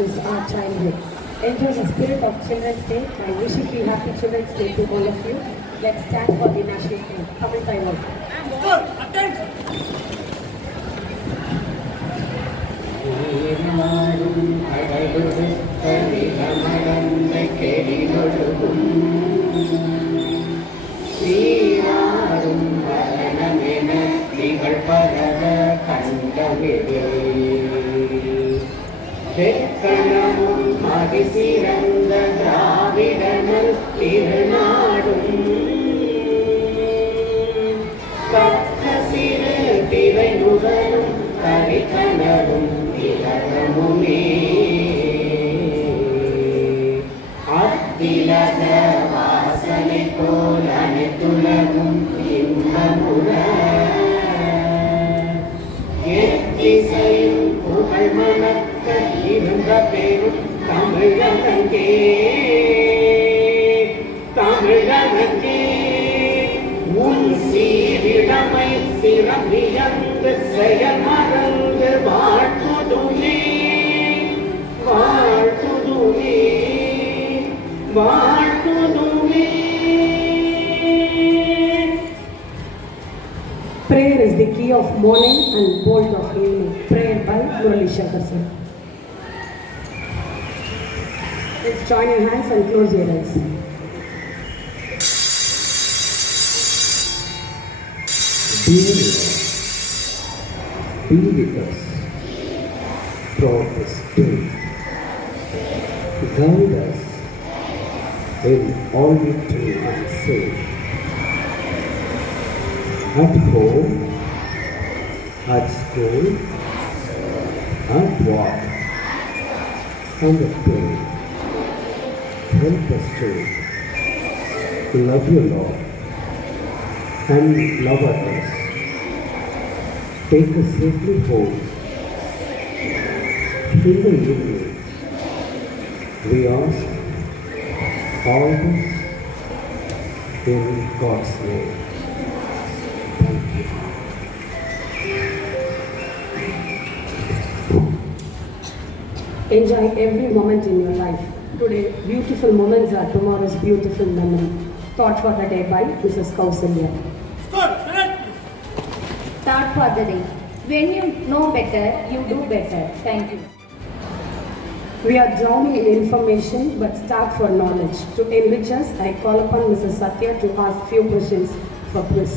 is our childhood. Enjoy the spirit of Children's Day. I wish you happy Children's Day to all of you. Let's stand for the national anthem. Tamil Taiwan. சீராடும் வரணமென திகழ் பரவ கண்டவிடே தெற்கணமும் அதிசிறந்த திராவிடனல் திருநாடும் பக்க சிறு திரை நுகரும் கரிகணரும் திலகமுமே அத்திலக வாசனை போல் அனைத்துலகும் இன்பமுற எத்திசையும் புகழ் மணக்க இருந்த பெரும் தமிழகங்கே தமிழகங்கே உன் சீரிடமை சிறப்பியந்து செயல் மறந்து வாழ்த்துதுமே வாழ்த்துதுமே வாழ்த்துதுமே. Prayer is the key of morning and bolt of evening. Prayer by Murali Shankar sir. Let's join your hands and close your eyes. Dear Lord, be with us throughout this day. Guide us in all we do and say. At home, at school, at work, and at play. Help us to love you, Lord, and love others. Take us safely home. In the evening, we ask all this in God's name. Thank you. Enjoy every moment in your life. Today, beautiful moments are tomorrow's beautiful memory. Thought for the day by Mrs. Kausalya. Start for the day. When you know better, you do better. Thank you. We are drowning in information but starved for knowledge. To enrich us, I call upon Mrs. Satya to ask few questions for quiz.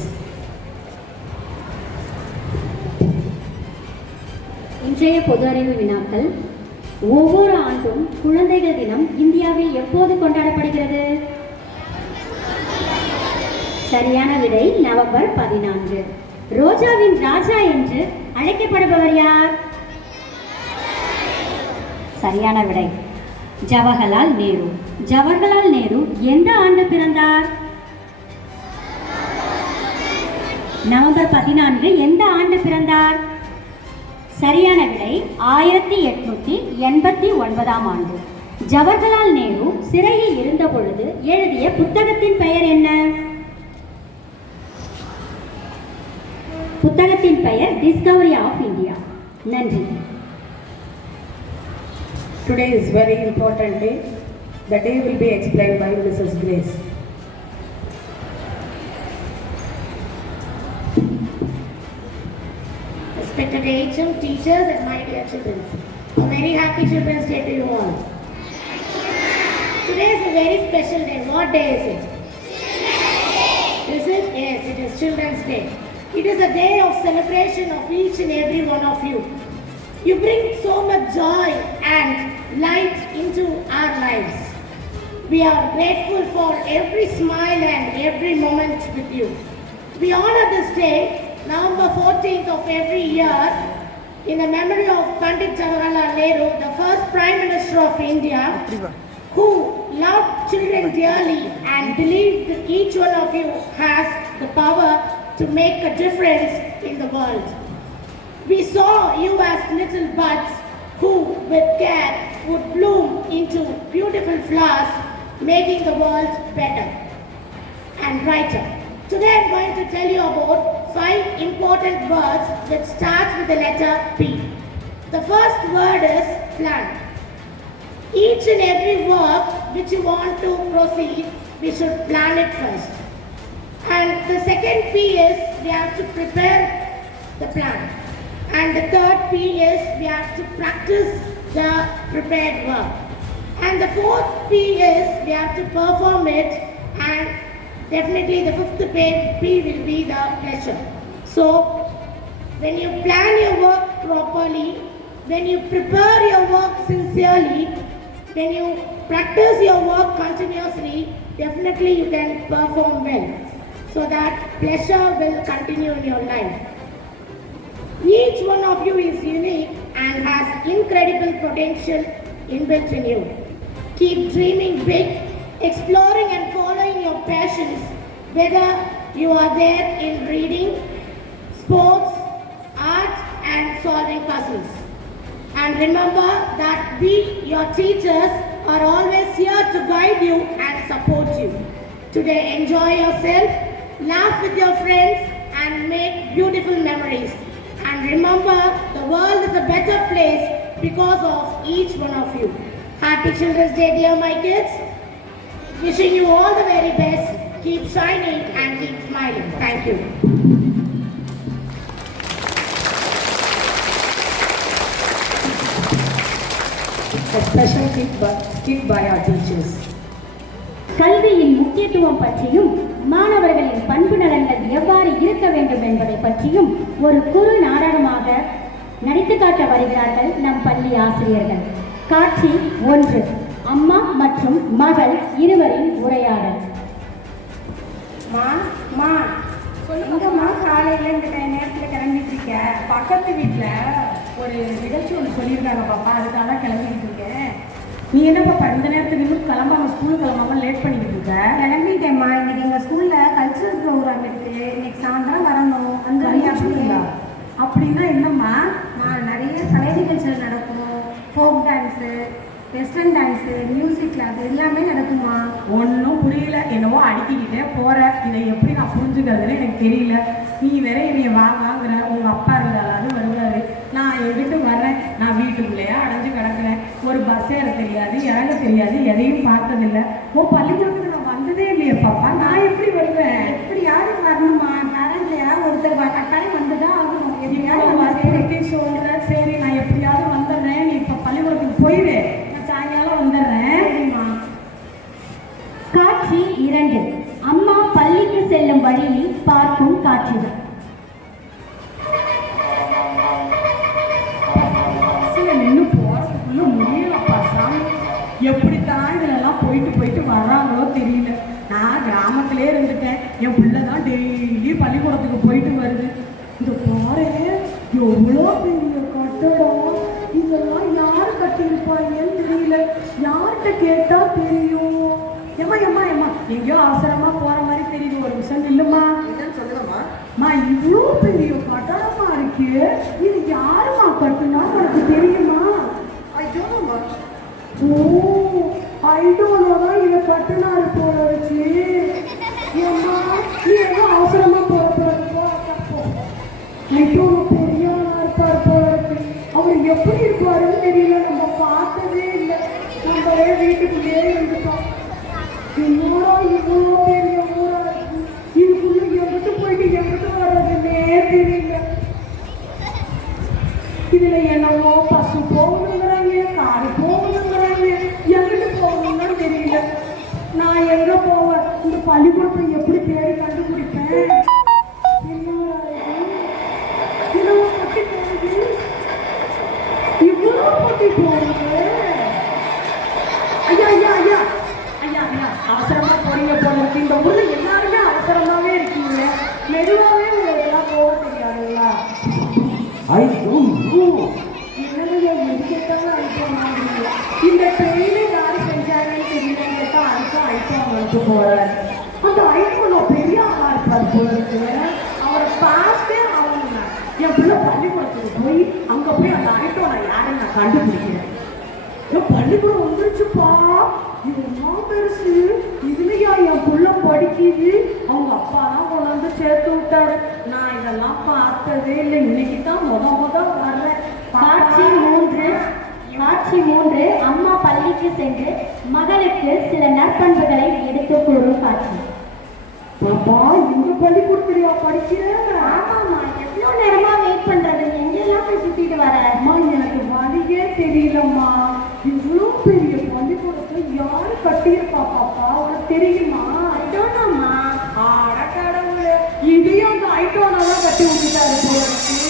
இன்றைய பொது அறிவு வினாக்கள். ஒவ்வொரு ஆண்டும் குழந்தைகள் தினம் இந்தியாவில் எப்போது கொண்டாடப்படுகிறது? சரியான விடை நவம்பர் 14. ரோஜாவின் ராஜா என்று அழைக்கப்படுபவர் யார்? சரியான விடை ஜவஹர்லால் நேரு. ஜவஹர்லால் நேரு எந்த ஆண்டு பிறந்தார்? நவம்பர் 14 எந்த ஆண்டு பிறந்தார்? சரியான விடை 1889 ஆண்டு. ஜவஹர்லால் நேரு சிறையில் இருந்த பொழுது எழுதிய புத்தகத்தின் பெயர் என்ன? புத்தகத்தின் பெயர் டிஸ்கவரி ஆஃப் இந்தியா. நன்றி. Today is very important day. The day will be explained by Mrs. Grace. Respected HM, teachers and my dear children, a very happy Children's Day to you all. Today is a very special day. What day is it? Is it? Yes, it is Children's Day. It is a day of celebration of each and every one of you. You bring so much joy and light into our lives. We are grateful for every smile and every moment with you. We honor this day, November 14th of every year, in the memory of Pandit Jawaharlal Nehru, the first Prime Minister of India, who loved children dearly and believed that each one of you has the power to make a difference in the world. We saw you as little buds who, with care, would bloom into beautiful flowers, making the world better and brighter. Today I am going to tell you about 5 important words that start with the letter P. The first word is plant. each and every work which you want to proceed, we should plan it first. And the second P is we have to prepare the plan. And the third P is we have to practice the prepared work. And the fourth P is we have to perform it, and definitely the fifth P will be the pleasure. So when you plan your work properly, when you prepare your work sincerely, when you practice your work continuously, definitely you can perform well, so that pleasure will continue in your life. Each one of you is unique and has incredible potential inbuilt in you. Keep dreaming big, exploring and following your passions, whether you are there in reading, sports, art and solving puzzles. And remember that we, your teachers, are always here to guide you and support you. Today enjoy yourself, laugh with your friends and make beautiful memories. And remember, the world is a better place because of each one of you. Happy Children's Day, dear my kids. Wishing you all the very best. Keep shining and keep smiling. Thank you. A special skit by our teachers. கல்வியின் முக்கியத்துவம் பற்றியும் மாணவர்களின் பண்பு நலன்கள் எவ்வாறு இருக்க வேண்டும் என்பதை பற்றியும் ஒரு குறு நாடகமாக நடித்து காட்ட வருகிறார்கள் நம் பள்ளி ஆசிரியர்கள். காட்சி 1. அம்மா மற்றும் மகள் இருவரின் உரையாடல். எங்கம்மா காலையில் இந்த நேரத்தில் கிளம்பிட்டு இருக்க? பக்கத்து வீட்டில் ஒரு நிகழ்ச்சி ஒன்று சொல்லியிருக்காங்க பாப்பா, அதுக்காக தான் கிளம்பிட்டு இருக்கேன். நீ என்ன பாப்பா இந்த நேரத்துக்கு இன்னும் கிளம்பாம ஸ்கூல் கிளம்பாம லேட் பண்ணிக்கிட்டு இருக்க? கிளம்பிட்டேம்மா. இன்னைக்கு எங்கள் ஸ்கூலில் கல்ச்சுரல் ப்ரோக்ராம் இருக்குது. இன்னைக்கு சாயந்தரம் வரணும். அந்த அப்படின்னா என்னம்மா? நான் நிறைய கலை நிகழ்ச்சிகள் நடக்கும். Folk dance, western dance, music class எல்லாமே நடக்குமா? ஒன்றும் புரியல. என்னவோ அடிக்கிக்கிட்டே போகிற. இதை எப்படி நான் புரிஞ்சுக்கிறதுன்னு எனக்கு தெரியல. நீ வேற என்னைய வாங்குற. உங்கள் அப்பா இருந்தாலும் வருவார். நான் எங்கிட்ட வர்றேன். நான் வீட்டுக்குள்ளேயே அடைஞ்சு கிடக்குறேன். ஒரு பஸ் ஏற தெரியாது, இறங்க தெரியாது, எதையும் பார்த்ததில்லை. பள்ளிக்கூடத்துக்கு நான் வந்ததே இல்லையே பாப்பா. நான் எப்படி வருவேன்? எப்படியாவது வரணுமா? பேரண்ட்லையா ஒருத்தர் கட்டாயம் வந்து தான் ஆகணும். எப்படியாவது சொல்கிறேன். சரி, நான் எப்படியாவது வந்துடுறேன். நீ இப்போ பள்ளிக்கூடத்துக்கு போயிடு. நான் சாயங்காலம் வந்துடுறேன். காட்சி 2. அம்மா பள்ளிக்கு செல்லும் வழியில் பார்க்கும் காட்சிகள். நின்று போகிறதுக்குள்ள முடியலப்பா சாமி. எப்படித்தான் இதிலெல்லாம் போயிட்டு வர்றாங்களோ தெரியல. நான் கிராமத்திலே இருந்துட்டேன். என் பிள்ளை தான் டெய்லி பள்ளிக்கூடத்துக்கு போயிட்டு வருது. இந்த பாரு எவ்வளோ பெரிய கட்டடம். இதெல்லாம் யார் கட்டியிருப்பாங்கன்னு தெரியல. யார்கிட்ட கேட்டால் தெரியும். ஏம்மா எங்கேயோ அவசரமாக போகிற மாதிரி தெரியுது. ஒரு நிமிஷம் இல்லைம்மா. என்னன்னு சொல்லுங்கம்மா. இவ்வளோ பெரிய கட்டடமா இருக்கு. இது யாருமா கட்டுனா உனக்கு தெரியுமா? ஐடோனோதான் இதை கட்டுனாரு போல இருக்கு. ஏம்மா நீ ஏதோ அவசரமா போறப்போ ஐடோனோ பெரிய இருப்பார் போல இருக்கு. அவர் எப்படி இருப்பாருன்னு தெரியல. நம்ம பார்த்ததே இல்லை. நம்மளே வீட்டுக்குள்ளேயே இருந்துட்டோம். என்னோட இவ்வளோ பெரிய ஊரா இருக்கு. இதுக்குள்ள எங்கிட்டு போயிட்டு எங்கிட்டு வர்றதுன்னே தெரியல. இதுல என்னவோ பசு போகணுங்கிறாங்க, காரு போகணுங்கிறாங்க. எங்கிட்டு போகணும்னு தெரியல. நான் எங்க போவேன்? இந்த பள்ளிக்கூடத்தை எப்படி தேடி கண்டுபிடிப்பேன்? என்னவோ கட்டி போகுது. இவ்வளோ கட்டி போகுது. ஐயா அவசரமா போறீங்க போல இருக்கு. இந்த ஊர்ல எல்லாருமே அவசரமாவே இருக்கீங்க. மெதுவாவே உங்களுக்கு போக தெரியாதுங்களா? இந்த ட்ரெயினை யாரு செஞ்சாங்கன்னு தெரியல. கேட்டா அதுக்கும் ஐட்டம் வந்து போறேன். அந்த ஐட்டம் பெரிய ஆளா இருப்பார் போல இருக்கு. அவரை பார்த்து அவங்க என் பிள்ளை பள்ளிக்கூடத்துக்கு போய் அங்க போய் அந்த ஐட்டம் நான் யாருன்னு நான் கண்டுபிடிக்கிறேன். பள்ளிக்கூடம் வந்துருச்சுப்பா. இதுதான் பெருசு. இதுலயா என் புள்ள படிக்குது. அவங்க அப்பா தான் கொண்டு வந்து சேர்த்து விட்டாரு. நான் இதெல்லாம் பார்த்ததே இல்லை. இன்னைக்கு தான் முத வர்றேன். காட்சி 3. காட்சி 3 அம்மா பள்ளிக்கு சென்று மகளுக்கு சில நற்பண்புகளை எடுத்து கூறும் காட்சி. பாப்பா இந்த பள்ளிக்கூடத்துலயா படிக்கிற? ஆமாம்மா, எவ்வளோ நேரமா வெயிட் பண்றது? எங்கெல்லாம் போய் சுத்திட்டு வர? அம்மா எனக்கு வழியே தெரியலம்மா. இவ்வளோ பெரிய பள்ளிக்கூடத்தை யாரு கட்டியிருப்பா பாப்பா? உனக்கு தெரியுமா? ஐடோனாம்மா. ஆட கடவுளே, இதையும் அந்த ஐட்டோனா தான் கட்டி விட்டுட்டாரு போறதுக்கு.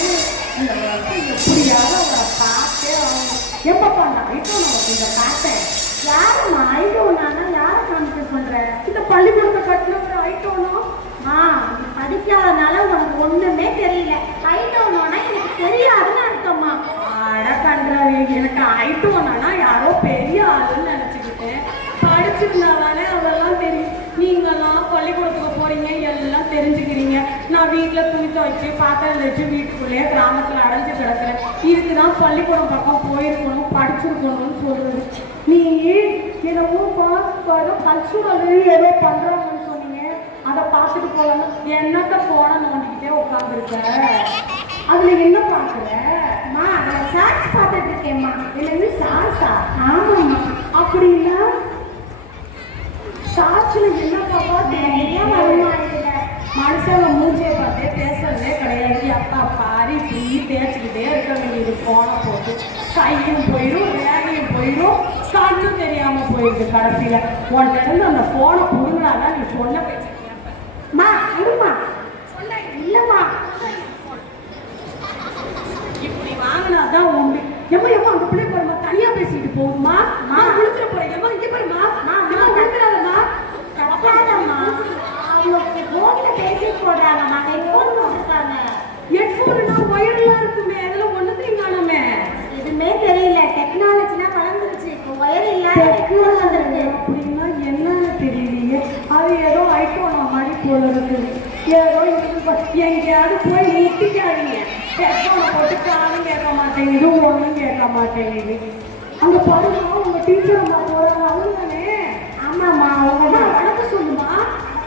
இந்த வருஷம் எப்படியாவது அவரை பார்த்தே ஆகணும். எப்பப்பா அந்த ஐட்டோனா கொஞ்சம் பார்த்தேன். யாரும்மா ஐடோனானா? யாரை காமிக்க சொல்ற? இந்த பள்ளிக்கூடத்தை கட்டின ஒரு ஐட்டோனா. நீ படிக்காதனால உனக்கு ஒண்ணுமே தெரியல. ஐடோனா எனக்கு தெரியாதுன்னு அர்த்தம்மா. அட கன்றாவே, எனக்கு ஐட்டோனா யாரோ பெரிய ஆளுன்னு நினைச்சுக்கிட்டேன். படிச்சிருந்தாலே அதெல்லாம் தெரியும். நீங்கெல்லாம் பள்ளிக்கூடத்துக்கு போறீங்க, எல்லாம் தெரிஞ்சுக்கிறீங்க. நான் வீட்டில் துணி துவைச்சு பாத்திரம் வச்சு வீட்டுக்குள்ளேயே கிராமத்தில் அடைஞ்சு கிடக்குறேன். இதுக்குதான் பள்ளிக்கூடம் பக்கம் போயிருக்கணும், படிச்சிருக்கணும்னு சொல்றது. நீ என்னவோ கல்ச்சுரல் ஏதோ பண்றாங்கன்னு சொன்னீங்க, அதை பார்த்துட்டு போகணும். என்னத்த போன நோண்டிக்கிட்டே உட்காந்துருக்க. அதுல என்ன பாக்குற? அதுல சாட்ஸ் பார்த்துட்டு இருக்கேம்மா. என்னது சார்ஸா? ஆமாம்மா. அப்படின்னா சாட்சில என்ன பாப்பா தெரியும்? மனுஷங்க மூஞ்சியை பார்த்தே பேசுறதே கிடையாது. அப்பா பாரி இப்படி தேய்ச்சிக்கிட்டே இருக்க வேண்டியது. போனை போட்டு கையும் போயிடும், வேலையும் போயிடும், கண்ணும் தெரியாம போயிடுது. கடைசியில உன்கிட்ட இருந்து அந்த போனை புடுங்கினாதான் நீ சொன்ன பேச்சு மா இருமா. இல்லம்மா, இப்படி வாங்கினாதான் உண்டு. எம்மா எம்மா அந்த பிள்ளை பாருமா, தனியா பேசிட்டு போகுதுமா. நான் விழுந்துட போறேன். எம்மா இங்க பாருமா, விழுந்துடாதம்மா. தப்பாதம்மா. அவங்க போன்ல பேசி போடுறாங்கம்மா. ஹெட்ஃபோன் போட்டுருக்காங்க. ஹெட்ஃபோன்னா ஒயர்லாம் இருக்குமே, அதுல ஒண்ணுத்தையும் காணுமே. எதுவுமே தெரியல. டெக்னாலஜிலாம் வளர்ந்துருச்சு. இப்போ ஒயர் இல்லாத ஹெட்ஃபோன் வந்துருக்கு. அப்படின்னா என்னன்னு தெரியலையே. அது ஏதோ ஐட்டோனா மாதிரி போல இருக்கு. ஏதோ எங்கேயாவது போய் முட்டிக்காதீங்க. ஹெட்ஃபோனை போட்டு காலும் கேட்க மாட்டேங்குது, ஒன்றும் கேட்க மாட்டேங்குது. அங்க பாருமா, உங்க டீச்சர் அம்மா போறாங்க. அவங்க தானே? ஆமாம்மா. அவங்க வணக்கம் சொல்லுமா.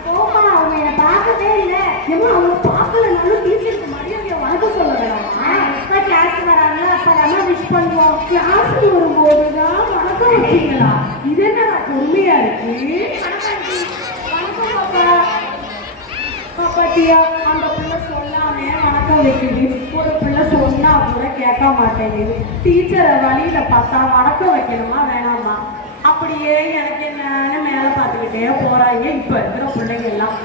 போமா, அவங்க என்னை பார்க்கவே இல்லை. ஏமா அவங்க பார்க்கலனாலும் டீச்சருக்கு மரியாதையை வணக்கம் சொல்ல வேணாமா? எப்போ கிளாஸ் வராங்களோ அப்போ விஷ் பண்ணுவோம். கிளாஸுக்கு வரும்போது தான் வணக்கம் வைப்பீங்களா? இது என்ன பொறுமையா இருக்கு? வணக்கம் பாப்பா. பாப்பாட்டியா, அந்த பிள்ளை சொல்லாமே வணக்கம் வைக்குது. ஒரு பிள்ளை சொன்னா கூட கேட்க மாட்டேங்குது. டீச்சரை வழியில பார்த்தா வணக்கம் வைக்கணுமா வேணாமா? அப்படியே எனக்கு என்னன்னு மேலே பார்த்துக்கிட்டே போறாங்க இப்ப இருக்கிற பிள்ளைங்க எல்லாம்.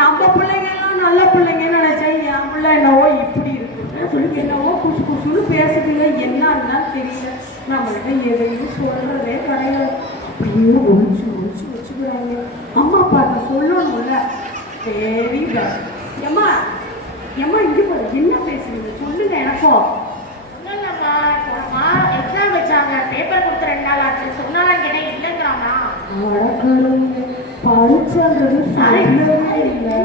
நம்ம பிள்ளைங்க எல்லாம் நல்ல பிள்ளைங்கன்னு நினைச்சேன். என் பிள்ளை என்னவோ இப்படி இருக்கு, என்னவோ குசு குசுன்னு பேசுதுங்க. என்னன்னா தெரியல. நம்மள்கிட்ட எதையும் சொல்றதே கிடையாது. அப்படியே ஒழிச்சு ஒழிச்சு வச்சுக்கிறாங்க. அம்மா அப்பாட்ட சொல்லணும்ல. தெரியல. ஏம்மா ஏம்மா இங்க பாரு, என்ன பேசுறீங்க சொல்லுங்க. எனக்கும் இல்லம்மா, எக்ஸாம் வச்சாங்க, பேப்பர் கொடுத்து 2 நாள் ஆச்சு. சொன்னாலும் கேட்டேன், இல்லைங்கிறாமா. படிச்சது சொல்லவே இல்லை.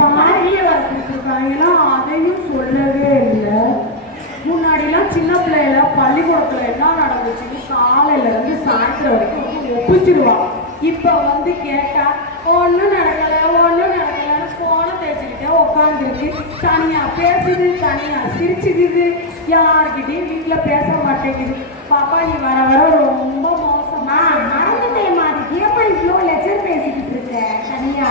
பாரிய வளர்த்துருக்காங்கன்னா அதையும் சொல்லவே இல்லை. முன்னாடிலாம் சின்ன பிள்ளைல பள்ளிக்கூடத்துல என்ன நடந்துச்சுன்னு காலையில இருந்து சாயந்தரம் வரைக்கும் ஒப்பிச்சிருவான். இப்ப வந்து கேட்டா ஒன்றும் நடக்கலை, ஒன்றும் நடக்கலைன்னு போனை தேய்ச்சிக்கிட்டே உட்காந்துருக்கு. தனியா பேசுது, தனியா சிரிச்சுக்குது, யாருக்கிட்டையும் வீட்டில் பேச மாட்டேங்குது. பாப்பா நீ வர வர ரொம்ப மோசமா. மறந்துட்டேன் மாதிரி. எப்படி இவ்வளோ லெக்சர் பேசிக்கிட்டு இருக்க தனியா?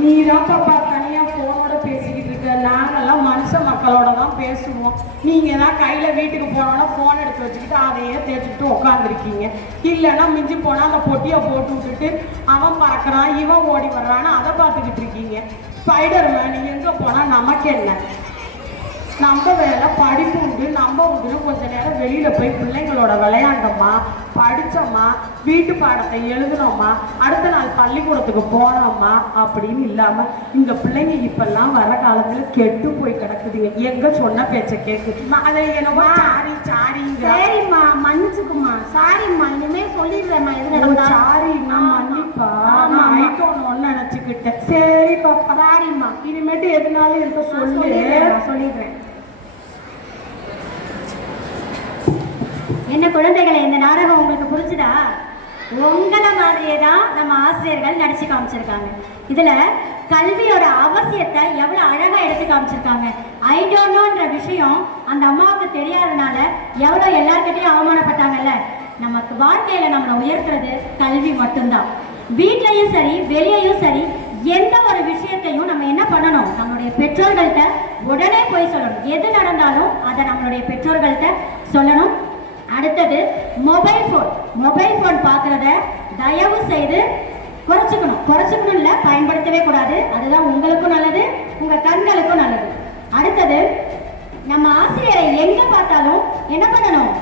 நீ தான் பாப்பா தனியா போனோட பேசிக்கிட்டு இருக்க. நாங்கெல்லாம் மனுஷ மக்களோட தான் பேசுவோம். நீங்க தான் கையில வீட்டுக்கு போனோன்னா போன் எடுத்து வச்சுக்கிட்டு அதையே தேய்ச்சிக்கிட்டு உட்காந்துருக்கீங்க. இல்லைன்னா மிஞ்சி போனா அந்த பொட்டியை போட்டு விட்டுட்டு அவன் பறக்கிறான், இவன் ஓடி வர்றான்னு அதை பார்த்துக்கிட்டு இருக்கீங்க. ஸ்பைடர் மேன் எங்க போனா நமக்கு என்ன? நம்ம வேலை படிப்பு உண்டு, நம்ம உண்டுன்னு கொஞ்ச நேரம் வெளியில போய் பிள்ளைங்களோட விளையாண்டோமா, படித்தோமா, வீட்டு பாடத்தை எழுதுனோமா, அடுத்த நாள் பள்ளிக்கூடத்துக்கு போனோமா அப்படின்னு இல்லாம இந்த பிள்ளைங்க இப்பெல்லாம் வர காலத்துல கெட்டு போய் கிடக்குதுங்க. எங்க சொன்ன பேச்ச கேக்குதுமா? அதை என்னவா சாரி சாரிங்க. சரிம்மா, மன்னிச்சுக்குமா. சாரிம்மா, இனிமே சொல்லிடுறேம்மா. எது சாரிம்மா, மன்னிப்பா. ஆயிட்டோன்னு நினைச்சுக்கிட்டேன். சரி பாப்பா, சாரிம்மா. இனிமேட்டு எதுனாலும் இருக்க சொல்லிடுறேன். என்ன குழந்தைகளை, இந்த நாடகம் உங்களுக்கு புரிஞ்சுதா? உங்களை மாதிரியே தான் நம்ம ஆசிரியர்கள் நடிச்சு காமிச்சிருக்காங்க. இதுல கல்வியோட அவசியத்தை எவ்வளவு அழகா எடுத்து காமிச்சிருக்காங்க. ஐ டோன்ட் நோன்ற விஷயம் அந்த அம்மாவுக்கு தெரியாதனால எவ்வளோ எல்லார்கிட்டையும் அவமானப்பட்டாங்கல்ல. நமக்கு வாழ்க்கையில நம்மளை உயர்த்துறது கல்வி மட்டும்தான். வீட்லயும் சரி வெளியேயும் சரி எந்த ஒரு விஷயத்தையும் நம்ம என்ன பண்ணணும், நம்மளுடைய பெற்றோர்கள்ட்ட உடனே போய் சொல்லணும். எது நடந்தாலும் அதை நம்மளுடைய பெற்றோர்கள்ட்ட சொல்லணும். அடுத்தது மொபைல் ஃபோன் பார்க்கறத தயவு செய்து குறைச்சிக்கணும் இல்லை, பயன்படுத்தவே கூடாது. அதுதான் உங்களுக்கும் நல்லது, உங்க கண்களுக்கும் நல்லது. அடுத்தது நம்ம ஆசிரியரை எங்க பார்த்தாலும் என்ன பண்ணணும்,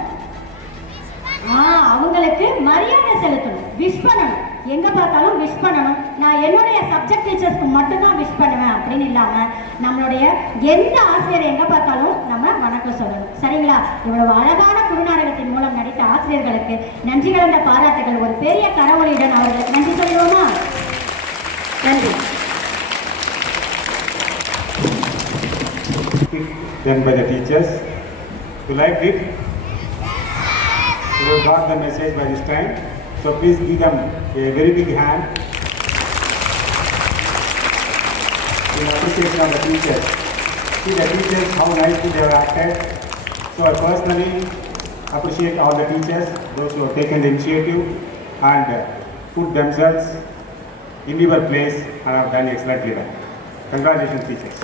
அவங்களுக்கு மரியாதை செலுத்தணும், விஷ் பண்ணணும். எங்க பார்த்தாலும் விஷ் பண்ணணும். நான் என்னுடைய சப்ஜெக்ட் டீச்சர்ஸ்க்கு மட்டும்தான் விஷ் பண்ணுவேன் அப்படின்னு இல்லாம நம்மளுடைய எந்த ஆசிரியர் எங்க பார்த்தாலும் நம்ம வணக்கம் சொல்லணும். சரிங்களா? இவ்வளவு அழகான குறுநாடகத்தின் மூலம் நடித்த ஆசிரியர்களுக்கு நன்றி கலந்த பாராட்டுகள். ஒரு பெரிய கரவொலியுடன் அவர்களுக்கு நன்றி சொல்லுவோமா? நன்றி. Done by the teachers. You liked it? You got the message by this time. So please give them a very big hand in appreciation of the teachers. See the teachers, how nicely they have acted. So I personally appreciate all the teachers, those who have taken the initiative and put themselves in your place and have done excellently well. Congratulations, teachers.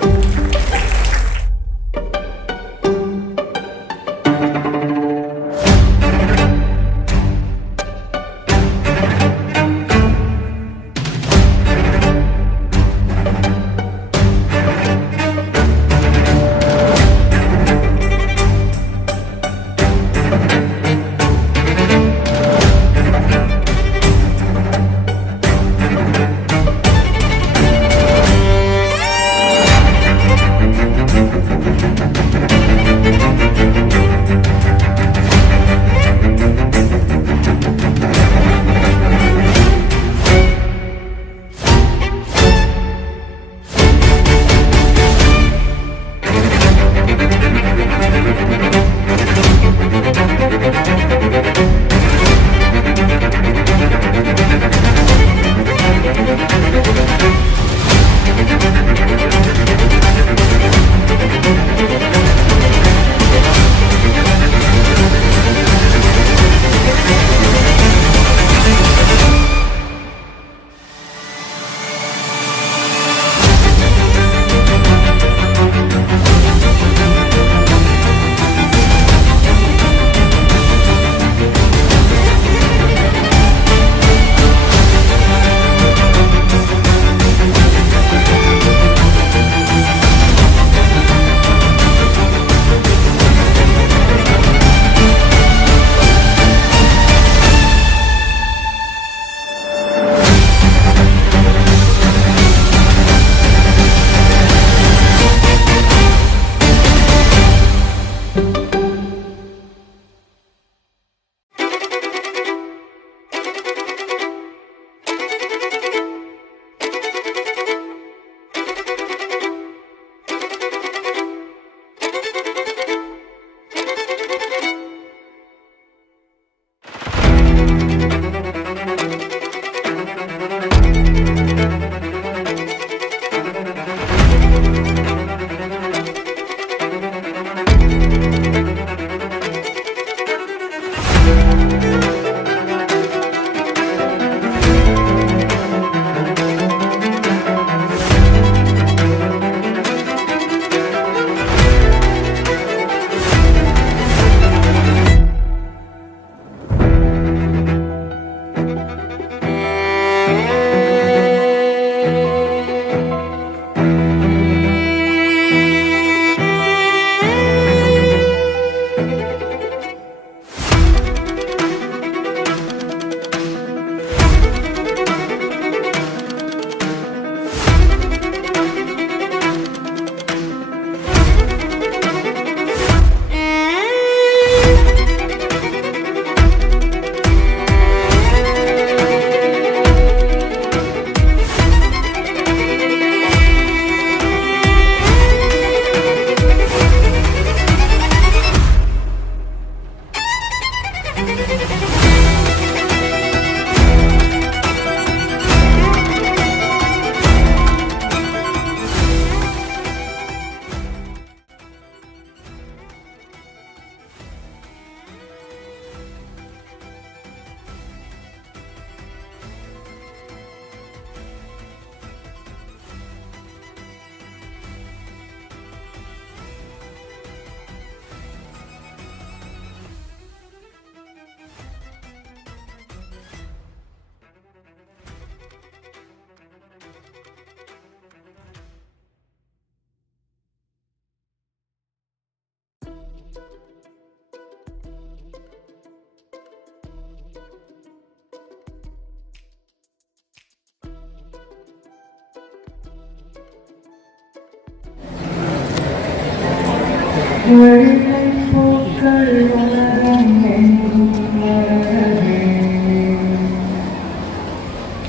பூக்கள் உலகம் எங்கும் மலரவே.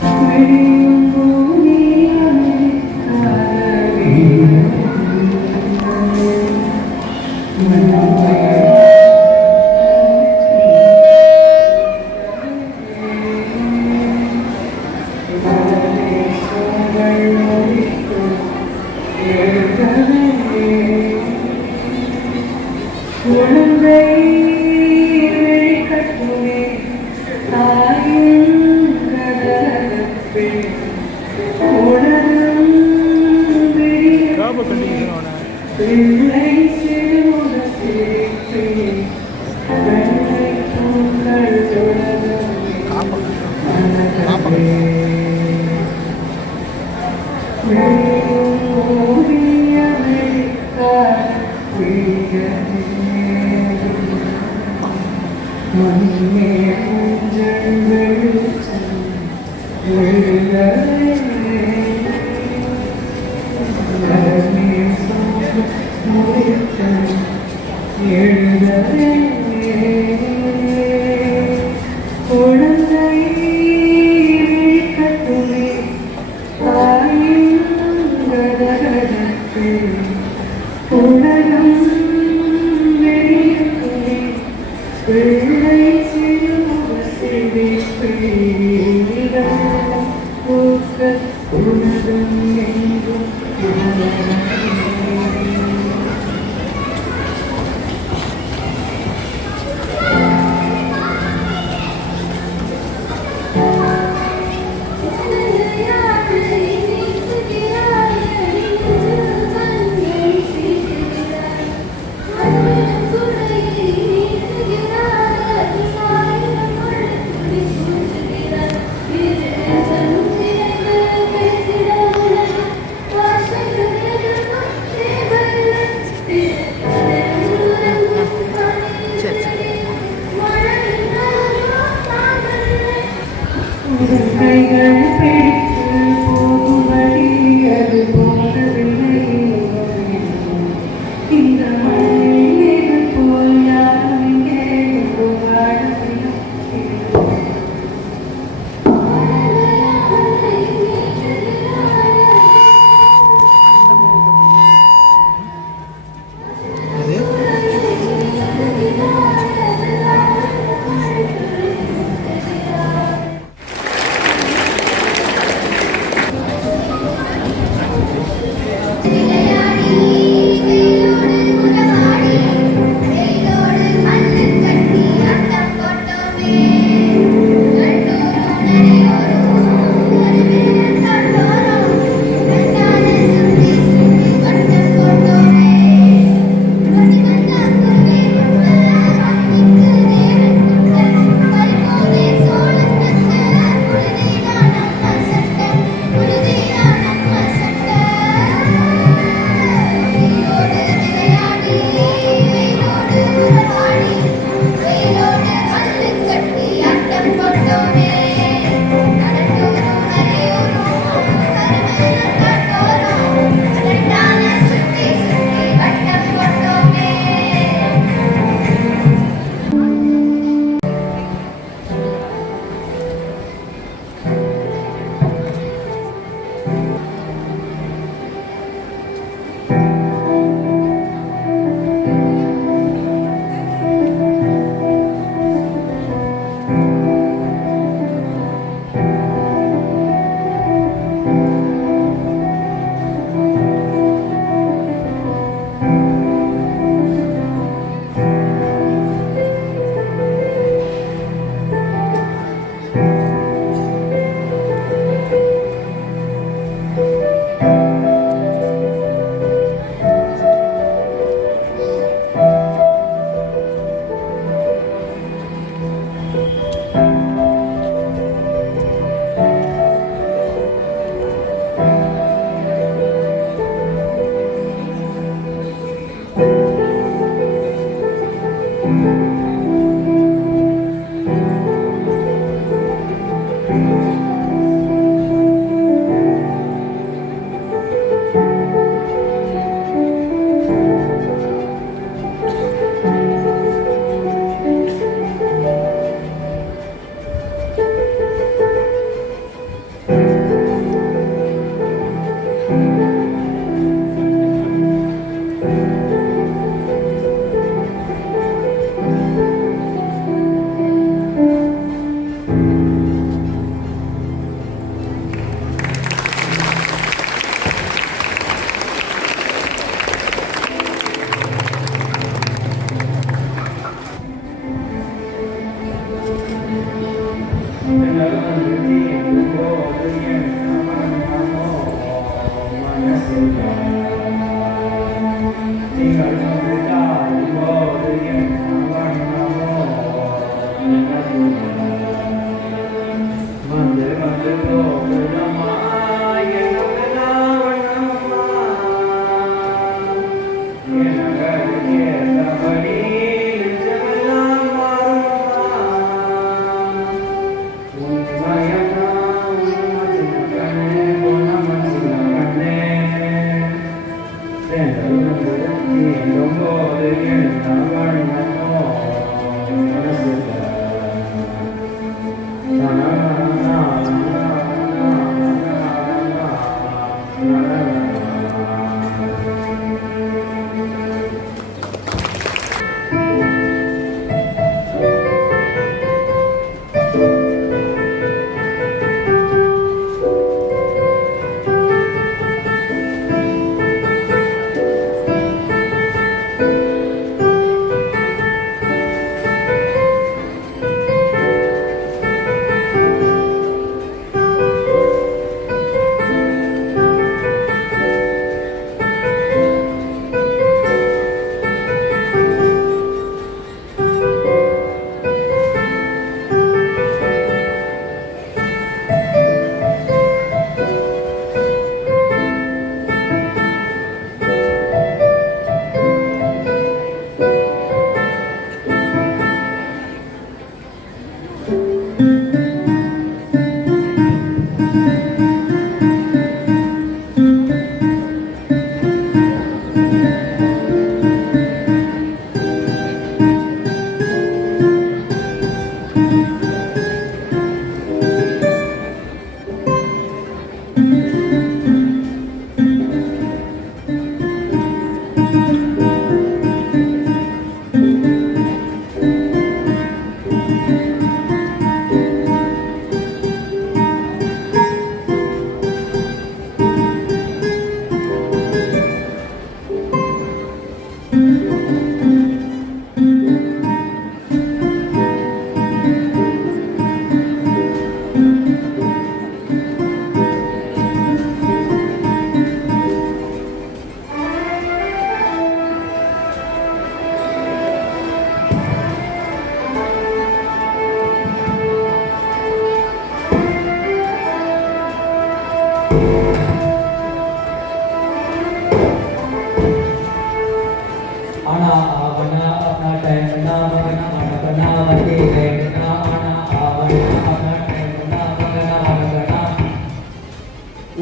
விழியும் பூமி அமைக்காத குழந்தை வெளிக்கட்டுமே தாயின் கதகப்பே உலகம் பிள்ளை சிறுமுக சிரிப்பே வெள்ளை பூக்கள் உலகம் மலரவே. குழந்தை கட்டுமே தாயின் கதகதப்பே உலகம் வெளியே பிள்ளை சிறுமுக சிரிப்பே பூக்கள் உலகம் எங்கும் Thank you.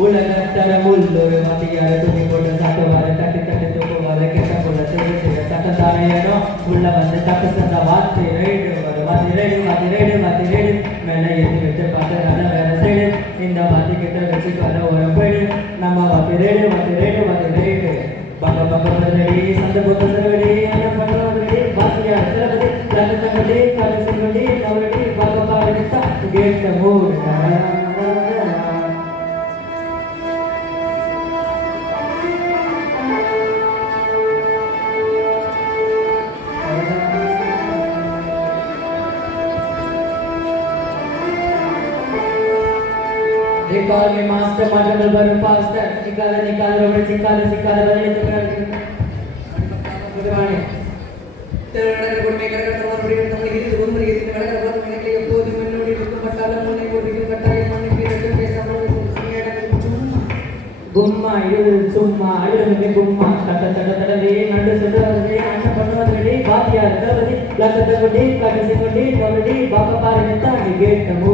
உலகத்தர உள்ளொரு மத்தியார துணி போட்டு சாட்டுவாரு தட்டி தட்டி தூக்குவாரு கெட்ட போல செய்ய சட்டத்தாரையனும் உள்ள வந்து தப்பு செஞ்ச வார்த்தை ரைடு மேல ஏற்றி வச்சு பார்த்து நல்ல வேற சைடு இந்த வாத்தி கிட்ட வச்சு வர ஒரு போயிடு நம்ம வாத்தி ரைடு பங்க பக்கம் ரெடி சண்டை போட்டு செலவடி அந்த பண்றது ரெடி வாத்தியார் செலவடி லட்டு தங்கடி காலை செல்வடி நவரடி பாக்க பாடித்தா கேட்ட மூடு They call me master, multiple baru pastor. Nikala robot sikala balik itu kan. Bagaimana? Terus aku mereka kata orang berikan teman gitu, orang berikan mereka kata mereka yang bodoh menudi itu masalah mana bodoh kata yang mana kita tu biasa orang ini ada gumma itu ni gumma tata ni nanti sudah ni anda pernah tadi bahagia tadi lakukan tadi kasih tadi already bapa paling itu ni get kamu.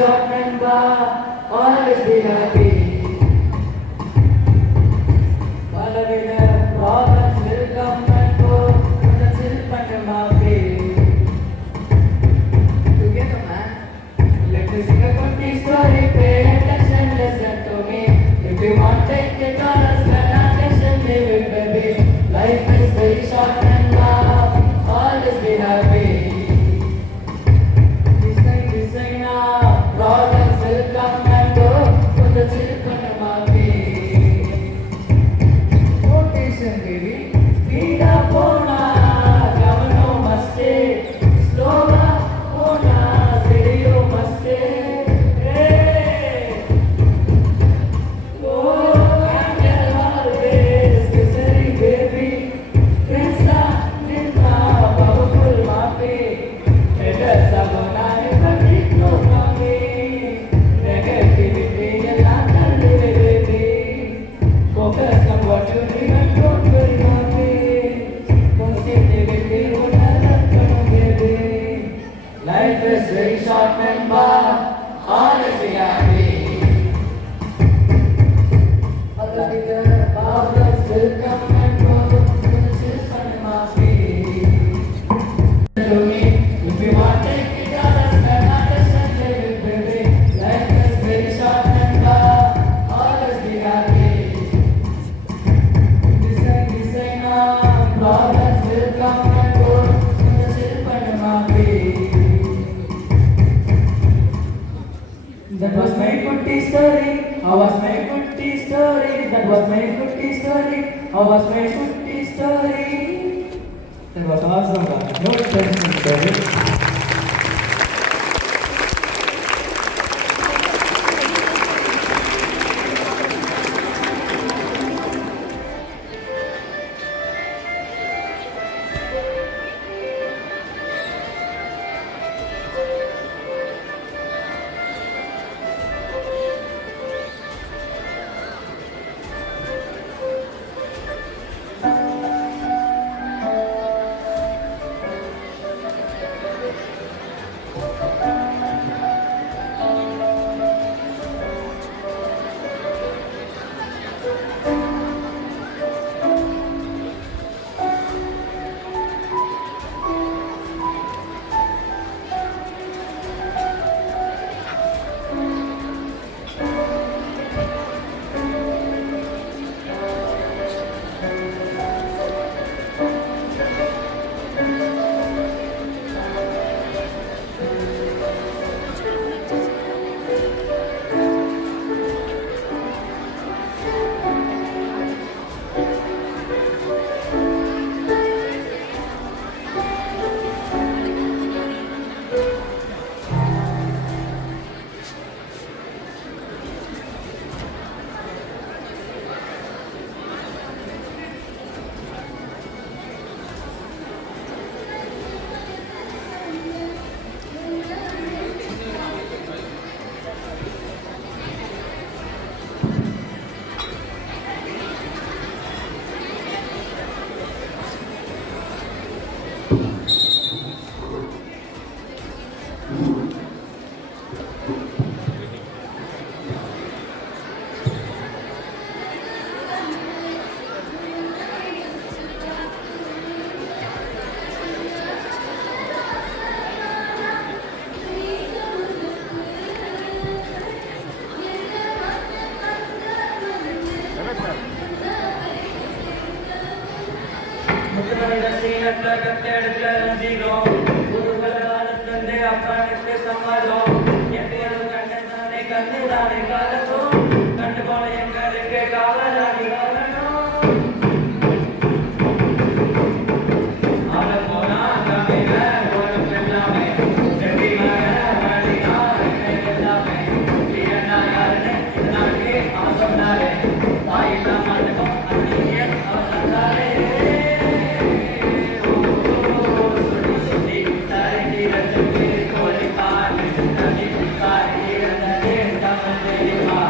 short namba, always be happy. பலவித problems will come and go, கொஞ்சம் chill பண்ணுமா please. Together man, let me sing a good story, pay attention, listen to me. If you want take it all, spend attention, live it baby. Life is very short and love, always be happy. This thing now, problems will come and go, கொஞ்சம் chill பண்ணுமா please. Rotation baby, speed up போனா கவனம் must stay, slow up போனா stereo must stay. Hey, oh, candle always misery baby, friends are ninna powerful mapi, haters are gonna never ignore me, negativity எல்லாம் தள்ளி baby, focus on what you dream and don't worry about me, positivity உணரணும் baby, life is very short remember, always be happy. பலவித problems will come and go, கொஞ்சம் chill பண்ணுமா please. To me, if you want take it all, spend attention, live it baby. Life is very short remember, always be happy. This now, problems will come and go, கொஞ்சம் chill பண்ணுமா please. That was my kutti story. How was my kutti story? That was my kutti story. How was my kutti story? That was awesome. No tension, baby. Thank you.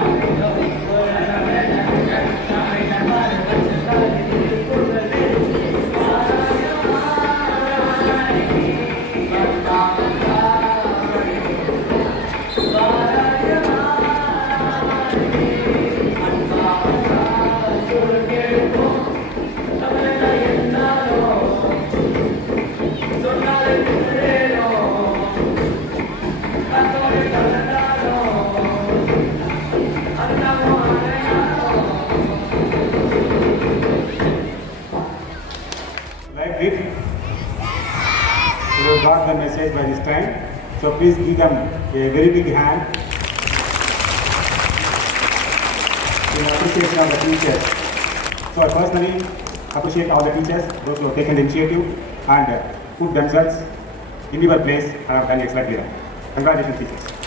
So please give them a very big hand in appreciation of the teachers. So I personally appreciate all the teachers, those who have taken the initiative and put themselves in your place and have done excellently. Congratulations, teachers.